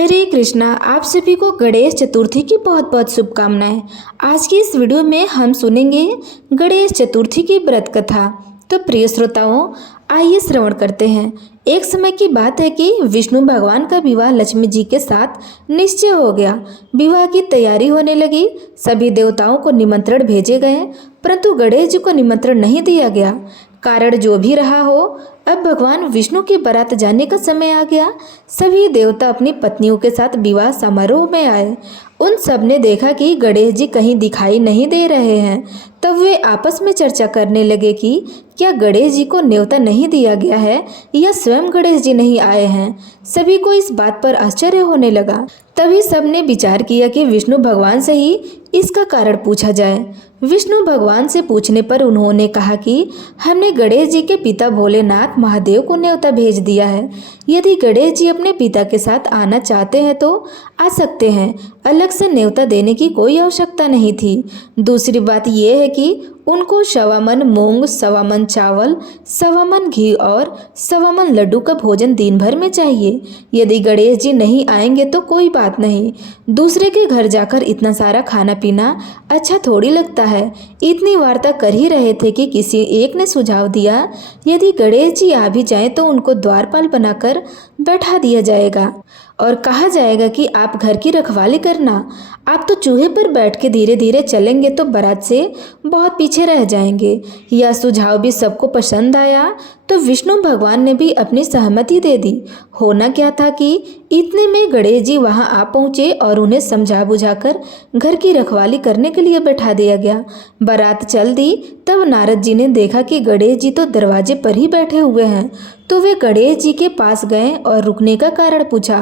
हरे कृष्णा। आप सभी को गणेश चतुर्थी की बहुत बहुत शुभकामनाएं। आज की इस वीडियो में हम सुनेंगे गणेश चतुर्थी की व्रत कथा। तो प्रिय श्रोताओं, आइए श्रवण करते हैं। एक समय की बात है कि विष्णु भगवान का विवाह लक्ष्मी जी के साथ निश्चय हो गया। विवाह की तैयारी होने लगी। सभी देवताओं को निमंत्रण भेजे गए, परंतु गणेश जी को निमंत्रण नहीं दिया गया। कारण जो भी रहा हो, अब भगवान विष्णु की बारात जाने का समय आ गया। सभी देवता अपनी पत्नियों के साथ विवाह समारोह में आए। उन सब ने देखा कि गणेश जी कहीं दिखाई नहीं दे रहे हैं। तब वे आपस में चर्चा करने लगे कि क्या गणेश जी को न्योता नहीं दिया गया है या स्वयं गणेश जी नहीं आए हैं। सभी को इस बात पर आश्चर्य होने लगा। तभी सबने विचार किया कि विष्णु भगवान से ही इसका कारण पूछा जाए। विष्णु भगवान से पूछने पर उन्होंने कहा कि हमने गणेश जी के पिता भोलेनाथ महादेव को न्योता भेज दिया है। यदि गणेश जी अपने पिता के साथ आना चाहते हैं तो आ सकते हैं। अलग से न्योता देने की कोई आवश्यकता नहीं थी। दूसरी बात यह है कि उनको 1.25 मन मूंग, 1.25 मन चावल, 1.25 मन घी और 1.25 मन लड्डू का भोजन दिन भर में चाहिए। यदि गणेश जी नहीं आएंगे तो कोई बात नहीं। दूसरे के घर जाकर इतना सारा खाना पीना अच्छा थोड़ी लगता है। इतनी वार्ता कर ही रहे थे कि किसी एक ने सुझाव दिया, यदि गणेश जी आ भी जाएं तो उनको द्वारपाल बनाकर बैठा दिया जाएगा और कहा जाएगा कि आप घर की रखवाली करना। आप तो चूहे पर बैठ के धीरे धीरे चलेंगे तो बारात से बहुत पीछे रह जाएंगे। यह सुझाव भी सबको पसंद आया तो विष्णु भगवान ने भी अपनी सहमति दे दी। होना क्या था कि इतने में गणेश जी वहां आ पहुंचे और उन्हें समझा बुझाकर घर की रखवाली करने के लिए बैठा दिया गया। बारात चल दी। तब नारद जी ने देखा कि गणेश जी तो दरवाजे पर ही बैठे हुए हैं। तो वे गणेश जी के पास गए और रुकने का कारण पूछा।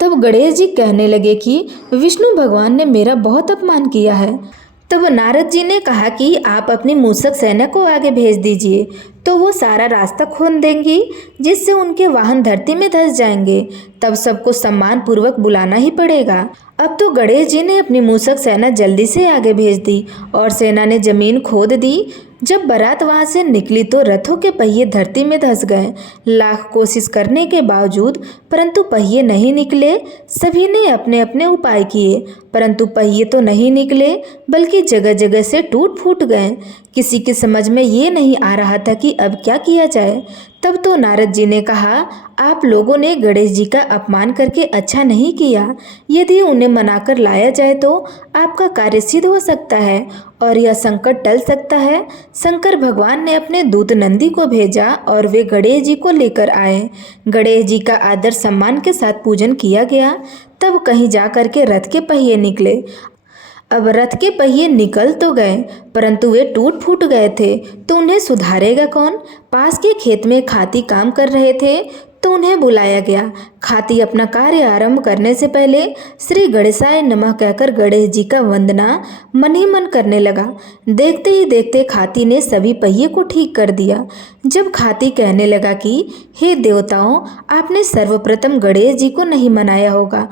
तब गणेश जी कहने लगे कि विष्णु भगवान ने मेरा बहुत अपमान किया है। तब नारद जी ने कहा कि आप अपनी मूषक सेना को आगे भेज दीजिए, तो वो सारा रास्ता खोल देंगी, जिससे उनके वाहन धरती में धंस जाएंगे। तब सबको सम्मान पूर्वक बुलाना ही पड़ेगा। अब तो गणेश जी ने अपनी मूषक सेना जल्दी से आगे भेज दी और सेना ने जमीन खोद दी। जब बारात वहां से निकली तो रथों के पहिए धरती में धंस गए। लाख कोशिश करने के बावजूद परंतु पहिए नहीं निकले। सभी ने अपने अपने उपाय किए, परंतु पहिए तो नहीं निकले, बल्कि जगह जगह से टूट फूट गए। किसी की समझ में ये नहीं आ रहा था कि अब क्या किया जाए। तब तो नारद जी ने कहा, आप लोगों ने गणेश जी का अपमान करके अच्छा नहीं किया। यदि उन्हें मनाकर लाया जाए तो आपका कार्य सिद्ध हो सकता है और यह संकट टल सकता है। शंकर भगवान ने अपने दूत नंदी को भेजा और वे गणेश जी को लेकर आए। गणेश जी का आदर सम्मान के साथ पूजन किया गया। तब कहीं जा कर के रथ के पहिए निकले। अब रथ के पहिए निकल तो गए, परंतु वे टूट फूट गए थे, तो उन्हें सुधारेगा कौन। पास के खेत में खाती काम कर रहे थे तो उन्हें बुलाया गया। खाती अपना कार्य आरंभ करने से पहले श्री गणेशाय नमः कहकर गणेश जी का वंदना मन ही मन करने लगा। देखते ही देखते खाती ने सभी पहिए को ठीक कर दिया। जब खाती कहने लगा कि हे देवताओं, आपने सर्वप्रथम गणेश जी को नहीं मनाया होगा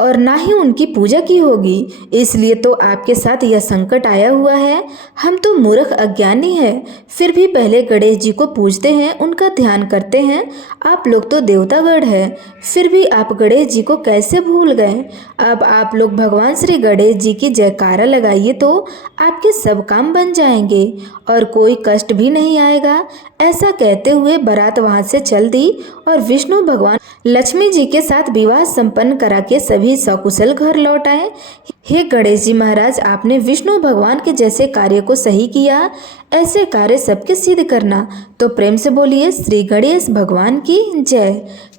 और ना ही उनकी पूजा की होगी, इसलिए तो आपके साथ यह संकट आया हुआ है। हम तो मूर्ख अज्ञानी हैं, फिर भी पहले गणेश जी को पूजते हैं, उनका ध्यान करते हैं। आप लोग तो देवतागण हैं, फिर भी आप गणेश जी को कैसे भूल गए। अब आप लोग भगवान श्री गणेश जी की जयकारा लगाइए तो आपके सब काम बन जाएंगे और कोई कष्ट भी नहीं आएगा। ऐसा कहते हुए बारात वहां से चल दी और विष्णु भगवान लक्ष्मी जी के साथ विवाह संपन्न करा के सभी सकुशल घर लौट आए। हे गणेश जी महाराज, आपने विष्णु भगवान के जैसे कार्य को सही किया। ऐसे कार्य सबके सिद्ध करना। तो प्रेम से बोलिए श्री गणेश भगवान की जय।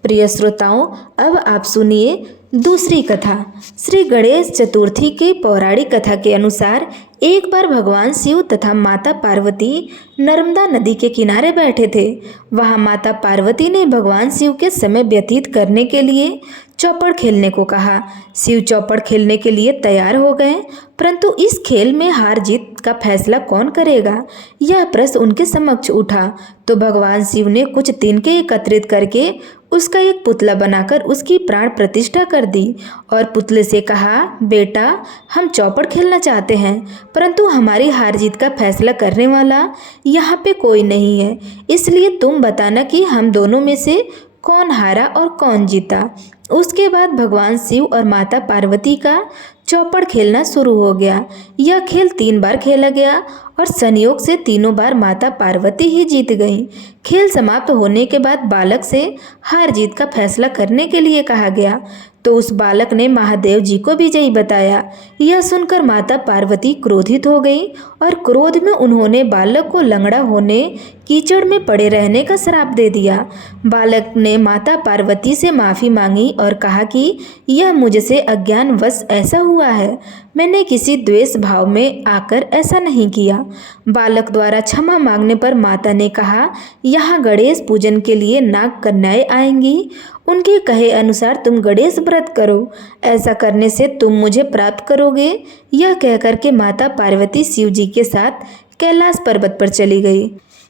प्रिय श्रोताओं, अब आप सुनिए दूसरी कथा। श्री गणेश चतुर्थी के पौराणिक कथा के अनुसार एक बार भगवान शिव तथा माता पार्वती नर्मदा नदी के किनारे बैठे थे। वहां माता पार्वती ने भगवान शिव के समय व्यतीत करने के लिए चौपड़ खेलने को कहा। शिव चौपड़ खेलने के लिए तैयार हो गए, परंतु इस खेल में हार जीत का फैसला कौन करेगा, यह प्रश्न उनके समक्ष उठा। तो भगवान शिव ने कुछ तिनके एकत्रित करके उसका एक पुतला बनाकर उसकी प्राण प्रतिष्ठा कर दी और पुतले से कहा, बेटा, हम चौपड़ खेलना चाहते हैं, परंतु हमारी हार जीत का फैसला करने वाला यहाँ पे कोई नहीं है, इसलिए तुम बताना कि हम दोनों में से कौन हारा और कौन जीता। उसके बाद भगवान शिव और माता पार्वती का चौपड़ खेलना शुरू हो गया। यह खेल 3 बार खेला गया और संयोग से तीनों बार माता पार्वती ही जीत गईं। खेल समाप्त होने के बाद बालक से हार जीत का फैसला करने के लिए कहा गया, तो उस बालक ने महादेव जी को विजयी बताया। यह सुनकर माता पार्वती क्रोधित हो गई और क्रोध में उन्होंने बालक को लंगड़ा होने, कीचड़ में पड़े रहने का श्राप दे दिया। बालक ने माता पार्वती से माफ़ी मांगी और कहा कि यह मुझसे अज्ञानवश ऐसा हुआ है, मैंने किसी द्वेष भाव में आकर ऐसा नहीं किया। बालक द्वारा क्षमा मांगने पर माता ने कहा, यहाँ गणेश पूजन के लिए नाग कन्याएं आएंगी, उनके कहे अनुसार तुम गणेश व्रत करो, ऐसा करने से तुम मुझे प्राप्त करोगे। यह कहकर के माता पार्वती शिव जी के साथ कैलाश पर्वत पर चली गई।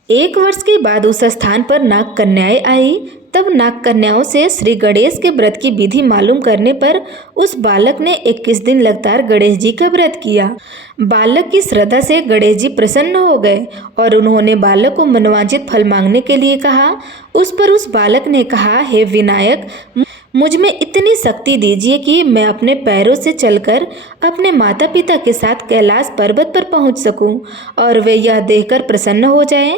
1 वर्ष के बाद उस स्थान पर नाग कन्याएं आई। तब नाग कन्याओं से श्री गणेश के व्रत की विधि मालूम करने पर उस बालक ने 21 दिन लगातार गणेश जी का व्रत किया। बालक की श्रद्धा से गणेश जी प्रसन्न हो गए और उन्होंने बालक को मनोवांछित फल मांगने के लिए कहा। उस पर उस बालक ने कहा, हे विनायक, मुझ में इतनी शक्ति दीजिए कि मैं अपने पैरों से चलकर अपने माता पिता के साथ कैलाश पर्वत पर पहुंच सकूं और वे यह देखकर प्रसन्न हो जाएं।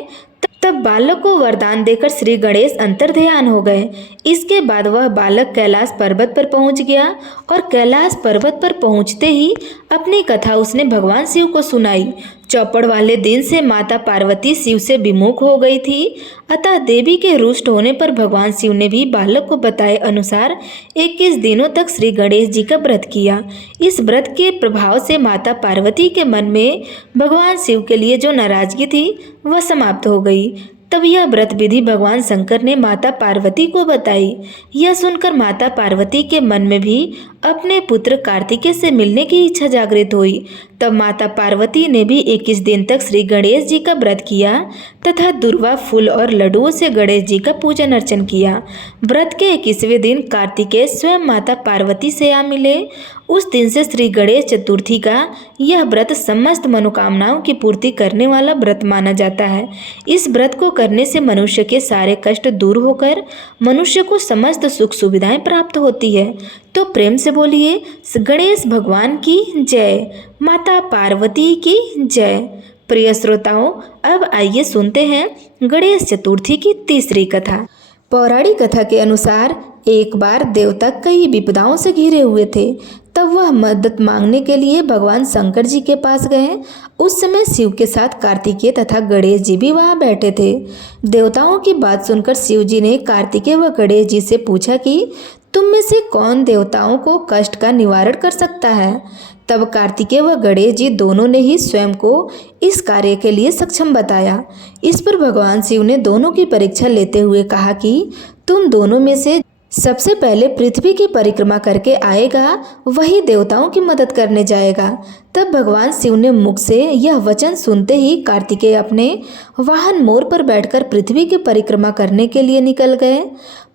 तब बालक को वरदान देकर श्री गणेश अंतर्ध्यान हो गए। इसके बाद वह बालक कैलाश पर्वत पर पहुंच गया और कैलाश पर्वत पर पहुंचते ही अपनी कथा उसने भगवान शिव को सुनाई। चौपड़ वाले दिन से माता पार्वती शिव से विमुख हो गई थी, अतः देवी के रुष्ट होने पर भगवान शिव ने भी बालक को बताए अनुसार 21 दिनों तक श्री गणेश जी का व्रत किया। इस व्रत के प्रभाव से माता पार्वती के मन में भगवान शिव के लिए जो नाराजगी थी वह समाप्त हो गई। तब यह व्रत विधि भगवान शंकर ने माता पार्वती को बताई। यह सुनकर माता पार्वती के मन में भी अपने पुत्र कार्तिकेय से मिलने की इच्छा जागृत हुई। तब माता पार्वती ने भी 21 दिन तक श्री गणेश जी का व्रत किया तथा दुर्वा फूल और लड्डुओं से गणेश जी का पूजन अर्चन किया। व्रत के 21वें दिन कार्तिकेय स्वयं माता पार्वती से आ मिले। उस दिन से श्री गणेश चतुर्थी का यह व्रत समस्त मनोकामनाओं की पूर्ति करने वाला व्रत माना जाता है। इस व्रत को करने से मनुष्य के सारे कष्ट दूर होकर मनुष्य को समस्त सुख सुविधाएं प्राप्त होती है। तो प्रेम से बोलिए गणेश भगवान की जय, माता पार्वती की जय। प्रिय श्रोताओं, अब आइए सुनते हैं गणेश चतुर्थी की तीसरी कथा। पौराणिक कथा के अनुसार एक बार देवता कई विपदाओं से घिरे हुए थे। तब वह मदद मांगने के लिए भगवान शंकर जी के पास गए। उस समय शिव के साथ कार्तिकेय तथा गणेश जी भी वहां बैठे थे। देवताओं की बात सुनकर शिव जी ने कार्तिकेय व गणेश जी से पूछा कि तुम में से कौन देवताओं को कष्ट का निवारण कर सकता है। तब कार्तिकेय व गणेश जी दोनों ने ही स्वयं को इस कार्य के लिए सक्षम बताया। इस पर भगवान शिव ने दोनों की परीक्षा लेते हुए कहा कि तुम दोनों में से सबसे पहले पृथ्वी की परिक्रमा करके आएगा वही देवताओं की मदद करने जाएगा। तब भगवान शिव ने मुख से यह वचन सुनते ही कार्तिकेय अपने वाहन मोर पर बैठकर पृथ्वी की परिक्रमा करने के लिए निकल गए।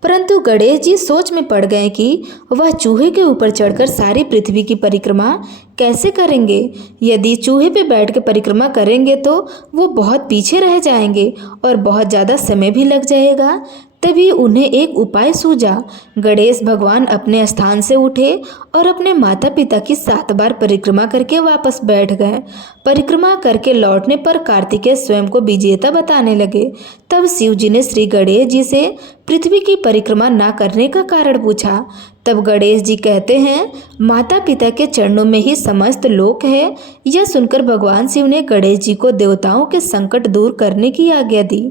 परंतु गणेश जी सोच में पड़ गए कि वह चूहे के ऊपर चढ़कर सारी पृथ्वी की परिक्रमा कैसे करेंगे। यदि चूहे पे बैठ के परिक्रमा करेंगे तो वो बहुत पीछे रह जाएंगे और बहुत ज़्यादा समय भी लग जाएगा। तभी उन्हें एक उपाय सूझा। गणेश भगवान अपने स्थान से उठे और अपने माता पिता की 7 बार परिक्रमा करके वापस बैठ गए। परिक्रमा करके लौटने पर कार्तिकेय स्वयं को विजेता बताने लगे। तब शिव जी ने श्री गणेश जी से पृथ्वी की परिक्रमा ना करने का कारण पूछा। तब गणेश जी कहते हैं, माता पिता के चरणों में ही समस्त लोक है। यह सुनकर भगवान शिव ने गणेश जी को देवताओं के संकट दूर करने की आज्ञा दी।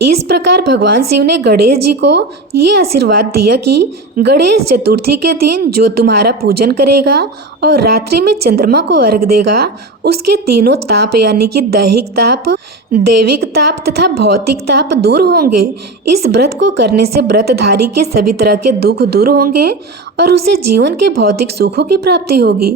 इस प्रकार भगवान शिव ने गणेश जी को ये आशीर्वाद दिया कि गणेश चतुर्थी के दिन जो तुम्हारा पूजन करेगा और रात्रि में चंद्रमा को अर्घ देगा, उसके तीनों ताप यानी कि दैहिक ताप, देविक ताप तथा भौतिक ताप दूर होंगे। इस व्रत को करने से व्रतधारी के सभी तरह के दुख दूर होंगे और उसे जीवन के भौतिक सुखों की प्राप्ति होगी।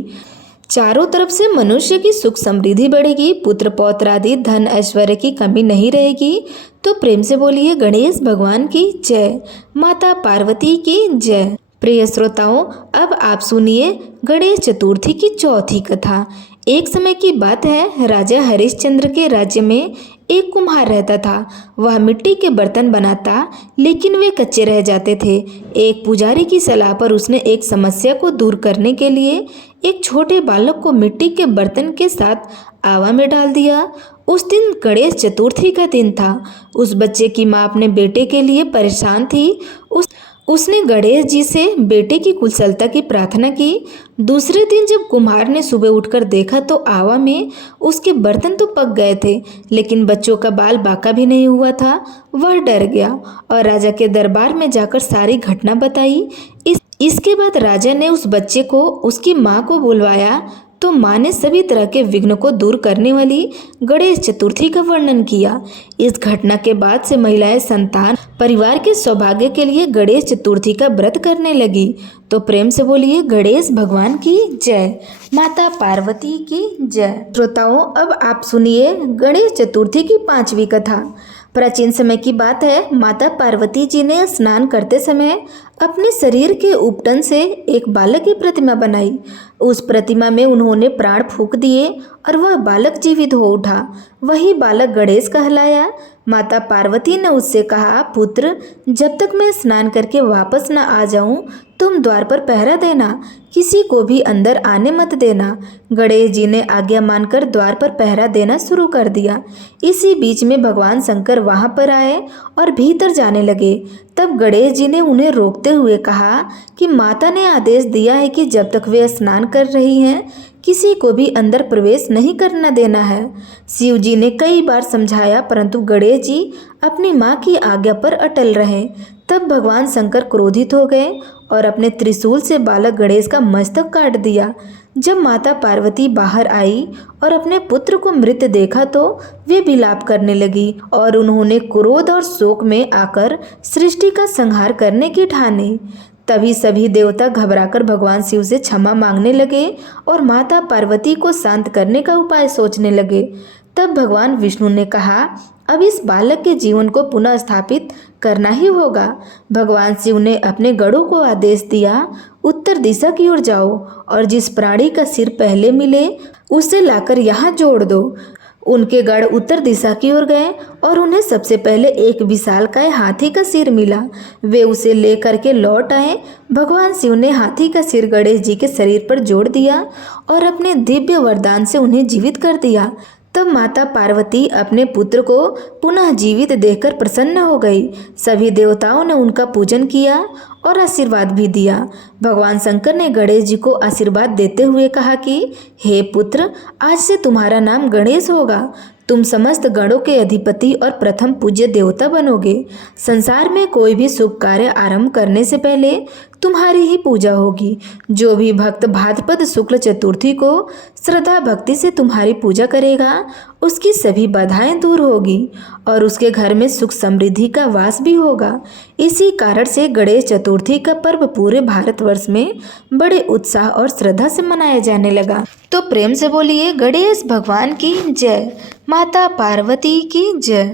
चारों तरफ से मनुष्य की सुख समृद्धि बढ़ेगी, पुत्र पौत्र आदि धन ऐश्वर्य की कमी नहीं रहेगी। तो प्रेम से बोलिए गणेश भगवान की जय, माता पार्वती की जय। प्रिय श्रोताओं, अब आप सुनिए गणेश चतुर्थी की चौथी कथा। एक समय की बात है, राजा हरिश्चंद्र के राज्य में एक कुम्हार रहता था। वह मिट्टी के बर्तन बनाता, लेकिन वे कच्चे रह जाते थे। एक पुजारी की सलाह पर उसने एक समस्या को दूर करने के लिए एक छोटे बालक को मिट्टी के बर्तन के साथ आवा में डाल दिया। उस दिन गणेश चतुर्थी का दिन था। उस बच्चे की माँ अपने बेटे के लिए परेशान थी। उसने गणेश जी से बेटे की कुशलता की प्रार्थना की। दूसरे दिन जब कुम्हार ने सुबह उठकर देखा तो आवा में उसके बर्तन तो पक गए थे, लेकिन बच्चों का बाल बांका भी नहीं हुआ था। वह डर गया और राजा के दरबार में जाकर सारी घटना बताई। इसके बाद राजा ने उस बच्चे को उसकी माँ को बुलवाया तो माँ ने सभी तरह के विघ्न को दूर करने वाली गणेश चतुर्थी का वर्णन किया। इस घटना के बाद से महिलाएं संतान परिवार के सौभाग्य के लिए गणेश चतुर्थी का व्रत करने लगी। तो प्रेम से बोलिए गणेश भगवान की जय, माता पार्वती की जय। श्रोताओं, अब आप सुनिए गणेश चतुर्थी की 5वीं कथा। प्राचीन समय की बात है, माता पार्वती जी ने स्नान करते समय अपने शरीर के उपटन से एक बालक की प्रतिमा बनाई। उस प्रतिमा में उन्होंने प्राण फूंक दिए और वह बालक जीवित हो उठा। वही बालक गणेश कहलाया। माता पार्वती ने उससे कहा, पुत्र, जब तक मैं स्नान करके वापस न आ जाऊं तुम द्वार पर पहरा देना, किसी को भी अंदर आने मत देना। गणेश जी ने आज्ञा मानकर द्वार पर पहरा देना शुरू कर दिया। इसी बीच में भगवान शंकर वहां पर आए और भीतर जाने लगे। तब गणेश जी ने उन्हें रोकते हुए कहा कि माता ने आदेश दिया है कि जब तक वे स्नान कर रही हैं किसी को भी अंदर प्रवेश नहीं करना देना है। शिव जी ने कई बार समझाया, परंतु गणेश जी अपनी माँ की आज्ञा पर अटल रहे। तब भगवान शंकर क्रोधित हो गए और अपने त्रिशूल से बालक गणेश का मस्तक काट दिया। जब माता पार्वती बाहर आई और अपने पुत्र को मृत देखा तो वे विलाप करने लगी और उन्होंने क्रोध और शोक में आकर सृष्टि का संहार करने की ठानी। तभी सभी देवता घबराकर भगवान शिव से क्षमा मांगने लगे और माता पार्वती को शांत करने का उपाय सोचने लगे। तब भगवान विष्णु ने कहा, अब इस बालक के जीवन को पुनः स्थापित करना ही होगा। भगवान शिव ने अपने गणों को आदेश दिया, उत्तर दिशा की ओर जाओ और जिस प्राणी का सिर पहले मिले उसे लाकर यहाँ जोड़ दो। उनके गण उत्तर दिशा की ओर गए और उन्हें सबसे पहले एक विशालकाय हाथी का सिर मिला। वे उसे लेकर के लौट आए। भगवान शिव ने हाथी का सिर गणेश जी के शरीर पर जोड़ दिया और अपने दिव्य वरदान से उन्हें जीवित कर दिया। तब माता पार्वती अपने पुत्र को पुनः जीवित देखकर प्रसन्न हो गई। सभी देवताओं ने उनका पूजन किया और आशीर्वाद भी दिया। भगवान शंकर ने गणेश जी को आशीर्वाद देते हुए कहा कि हे पुत्र, आज से तुम्हारा नाम गणेश होगा। तुम समस्त गणों के अधिपति और प्रथम पूज्य देवता बनोगे। संसार में कोई भी शुभ कार्य आरंभ करने से पहले तुम्हारी ही पूजा होगी। जो भी भक्त भाद्रपद शुक्ल चतुर्थी को श्रद्धा भक्ति से तुम्हारी पूजा करेगा उसकी सभी बाधाएं दूर होगी और उसके घर में सुख समृद्धि का वास भी होगा। इसी कारण से गणेश चतुर्थी का पर्व पूरे भारतवर्ष में बड़े उत्साह और श्रद्धा से मनाया जाने लगा। तो प्रेम से बोलिए गणेश भगवान की जय, माता पार्वती की जय।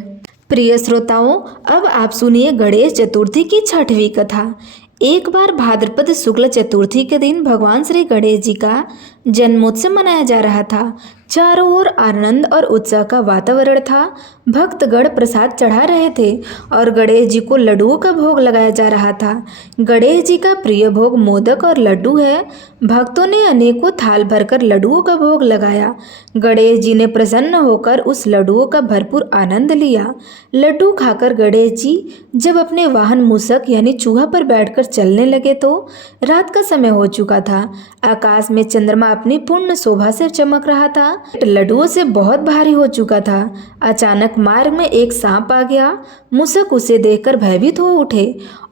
प्रिय श्रोताओं, अब आप सुनिए गणेश चतुर्थी की 6वीं कथा। एक बार भाद्रपद शुक्ल चतुर्थी के दिन भगवान श्री गणेश जी का जन्मोत्सव मनाया जा रहा था। चारों ओर आनंद और उत्साह का वातावरण था। भक्तगण प्रसाद चढ़ा रहे थे और गणेश जी को लड्डुओं का भोग लगाया जा रहा था। गणेश जी का प्रिय भोग मोदक और लड्डू है। भक्तों ने अनेकों थाल भरकर लड्डुओं का भोग लगाया। गणेश जी ने प्रसन्न होकर उस लड्डुओं का भरपूर आनंद लिया। लड्डू खाकर गणेश जी जब अपने वाहन मूषक यानी चूहा पर बैठकर चलने लगे तो रात का समय हो चुका था। आकाश में चंद्रमा अपनी पूर्ण शोभा से चमक रहा था। लड्डुओं से बहुत भारी हो चुका था। अचानक मार्ग में एक सांप आ गया। मूषक उसे देखकर भयभीत हो उठे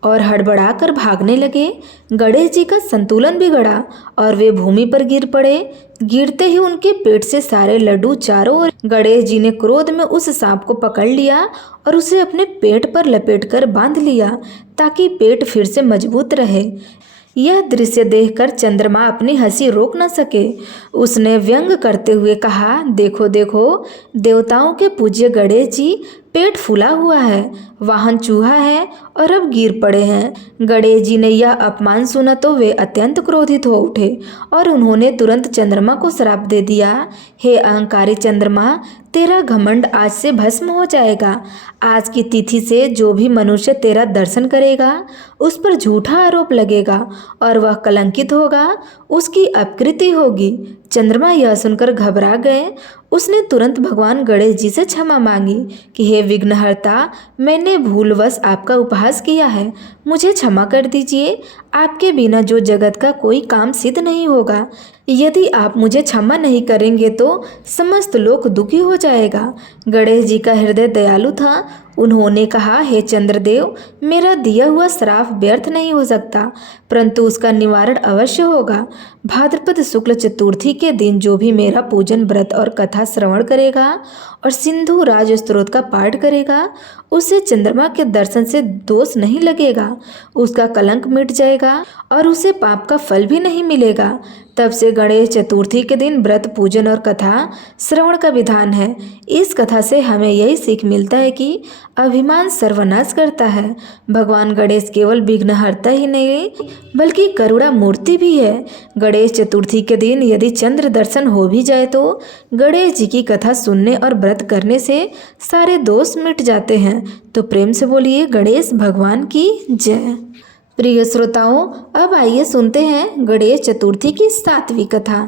और हड़बड़ाकर भागने लगे। गणेश जी का संतुलन बिगड़ा और वे भूमि पर गिर पड़े। गिरते ही उनके पेट से सारे लड्डू चारों ओर। गणेश जी ने क्रोध में उस सांप को पकड़ लिया और उसे अपने पेट पर लपेटकर बांध लिया ताकि पेट फिर से मजबूत रहे। यह दृश्य देखकर चंद्रमा अपनी हंसी रोक न सके। उसने व्यंग करते हुए कहा, देखो देखो, देवताओं के पूज्य गणेश जी पेट फूला हुआ है, वाहन चूहा है और अब गिर पड़े हैं। गणेश जी ने यह अपमान सुना तो वे अत्यंत क्रोधित हो उठे और उन्होंने तुरंत चंद्रमा को श्राप दे दिया, हे अहंकारी चंद्रमा, तेरा घमंड आज से भस्म हो जाएगा। आज की तिथि से जो भी मनुष्य तेरा दर्शन करेगा उस पर झूठा आरोप लगेगा और वह कलंकित होगा, उसकी अपकृति होगी। चंद्रमा यह सुनकर घबरा गए। उसने तुरंत भगवान गणेश जी से क्षमा मांगी कि हे विघ्नहर्ता, मैंने भूलवश आपका उपहास किया है, मुझे क्षमा कर दीजिए। आपके बिना जो जगत का कोई काम सिद्ध नहीं होगा। यदि आप मुझे क्षमा नहीं करेंगे तो समस्त लोक दुखी हो जाएगा। गणेश जी का हृदय दयालु था। उन्होंने कहा, हे चंद्रदेव, मेरा दिया हुआ श्राप व्यर्थ नहीं हो सकता, परंतु उसका निवारण अवश्य होगा। भाद्रपद शुक्ल चतुर्थी के दिन जो भी मेरा पूजन, व्रत और कथा श्रवण करेगा और सिंधु राज स्तोत्र का पाठ करेगा, उसे चंद्रमा के दर्शन से दोष नहीं लगेगा, उसका कलंक मिट जाएगा और उसे पाप का फल भी नहीं मिलेगा। तब से गणेश चतुर्थी के दिन व्रत, पूजन और कथा श्रवण का विधान है। इस कथा से हमें यही सीख मिलता है कि अभिमान सर्वनाश करता है। भगवान गणेश केवल विघ्नहर्ता ही नहीं बल्कि करुणा मूर्ति भी है। गणेश चतुर्थी के दिन यदि चंद्र दर्शन हो भी जाए तो गणेश जी की कथा सुनने और व्रत करने से सारे दोष मिट जाते हैं। तो प्रेम से बोलिए गणेश भगवान की जय। प्रिय श्रोताओं, अब आइए सुनते हैं गणेश चतुर्थी की 7वीं कथा।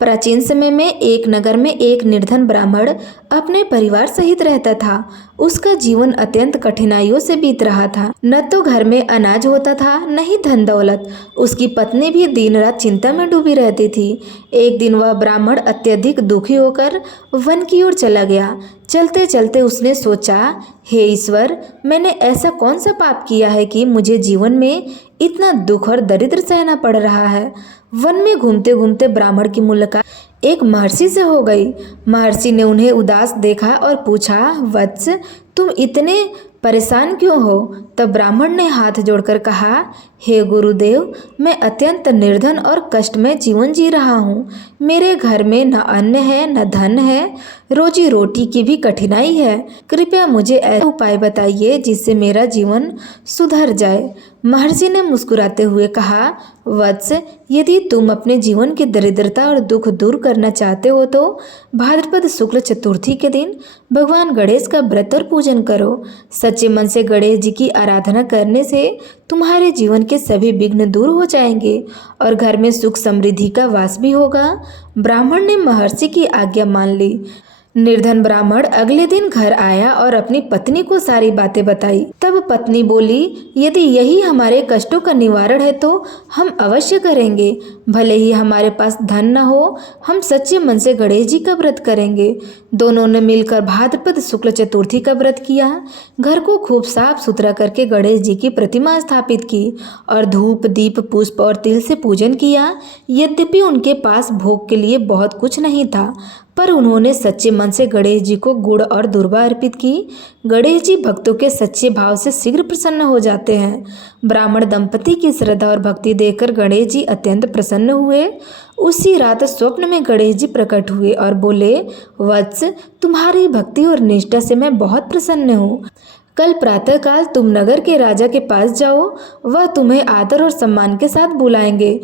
प्राचीन समय में एक नगर में एक निर्धन ब्राह्मण अपने परिवार सहित रहता था। उसका जीवन अत्यंत कठिनाइयों से बीत रहा था। न तो घर में अनाज होता था, न ही धन दौलत। उसकी पत्नी भी दिन रात चिंता में डूबी रहती थी। एक दिन वह ब्राह्मण अत्यधिक दुखी होकर वन की ओर चला गया। चलते चलते उसने सोचा, हे ईश्वर, मैंने ऐसा कौन सा पाप किया है कि मुझे जीवन में इतना दुख और दरिद्र सहना पड़ रहा है। वन में घूमते घूमते ब्राह्मण की मुलाकात एक महर्षि से हो गई। महर्षि ने उन्हें उदास देखा और पूछा, वत्स, तुम इतने परेशान क्यों हो? तब ब्राह्मण ने हाथ जोड़कर कहा, हे गुरुदेव, मैं अत्यंत निर्धन और कष्टमय जीवन जी रहा हूँ। मेरे घर में न अन्न है न धन है, रोजी रोटी की भी कठिनाई है। कृपया मुझे ऐसा उपाय बताइए जिससे मेरा जीवन सुधर जाए। महर्षि ने मुस्कुराते हुए कहा, वत्स, यदि तुम अपने जीवन की दरिद्रता और दुख दूर करना चाहते हो तो भाद्रपद शुक्ल चतुर्थी के दिन भगवान गणेश का व्रत और पूजन करो। सच्चे मन से गणेश जी की आराधना करने से तुम्हारे जीवन के सभी विघ्न दूर हो जाएंगे और घर में सुख समृद्धि का वास भी होगा। ब्राह्मण ने महर्षि की आज्ञा मान ली। निर्धन ब्राह्मण अगले दिन घर आया और अपनी पत्नी को सारी बातें बताई। तब पत्नी बोली, यदि यही हमारे कष्टों का निवारण है तो हम अवश्य करेंगे। भले ही हमारे पास धन न हो, हम सच्चे मन से गणेश जी का व्रत करेंगे। दोनों ने मिलकर भाद्रपद शुक्ल चतुर्थी का व्रत किया। घर को खूब साफ सुथरा करके गणेश जी की प्रतिमा स्थापित की और धूप, दीप, पुष्प और तिल से पूजन किया। यद्यपि उनके पास भोग के लिए बहुत कुछ नहीं था, पर उन्होंने सच्चे मन से गणेश जी को गुड़ और दूर्वा अर्पित की। गणेश जी भक्तों के सच्चे भाव से शीघ्र प्रसन्न हो जाते हैं। ब्राह्मण दंपति की श्रद्धा और भक्ति देखकर गणेश जी अत्यंत प्रसन्न हुए। उसी रात स्वप्न में गणेश जी प्रकट हुए और बोले, वत्स, तुम्हारी भक्ति और निष्ठा से मैं बहुत प्रसन्न हूँ। कल प्रातःकाल तुम नगर के राजा के पास जाओ, वह तुम्हें आदर और सम्मान के साथ बुलाएंगे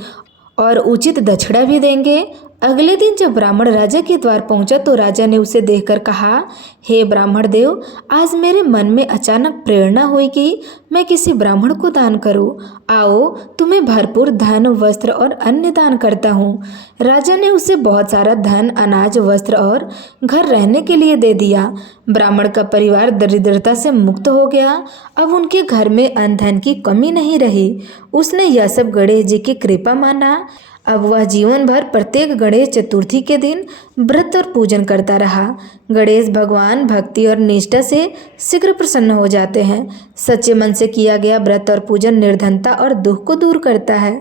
और उचित दक्षिणा भी देंगे। अगले दिन जब ब्राह्मण राजा के द्वार पहुंचा तो राजा ने उसे देखकर कहा, हे ब्राह्मण देव, आज मेरे मन में अचानक प्रेरणा हुई कि मैं किसी ब्राह्मण को दान करूं। आओ, तुम्हें भरपूर धन, वस्त्र और अन्न दान करता हूं। राजा ने उसे बहुत सारा धन, अनाज, वस्त्र और घर रहने के लिए दे दिया। ब्राह्मण का परिवार दरिद्रता से मुक्त हो गया। अब उनके घर में अन्न धन की कमी नहीं रही। उसने यह सब गणेश जी की कृपा माना। अब वह जीवन भर प्रत्येक गणेश चतुर्थी के दिन व्रत और पूजन करता रहा। गणेश भगवान भक्ति और निष्ठा से शीघ्र प्रसन्न हो जाते हैं। सच्चे मन से किया गया व्रत और पूजन निर्धनता और दुख को दूर करता है।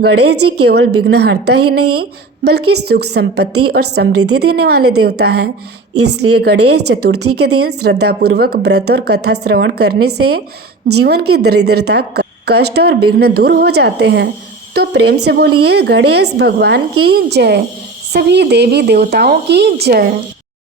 गणेश जी केवल विघ्नहर्ता ही नहीं बल्कि सुख, संपत्ति और समृद्धि देने वाले देवता हैं। इसलिए गणेश चतुर्थी के दिन श्रद्धापूर्वक व्रत और कथा श्रवण करने से जीवन की दरिद्रता, कष्ट और विघ्न दूर हो जाते हैं। तो प्रेम से बोलिए गणेश भगवान की जय। सभी देवी देवताओं की जय।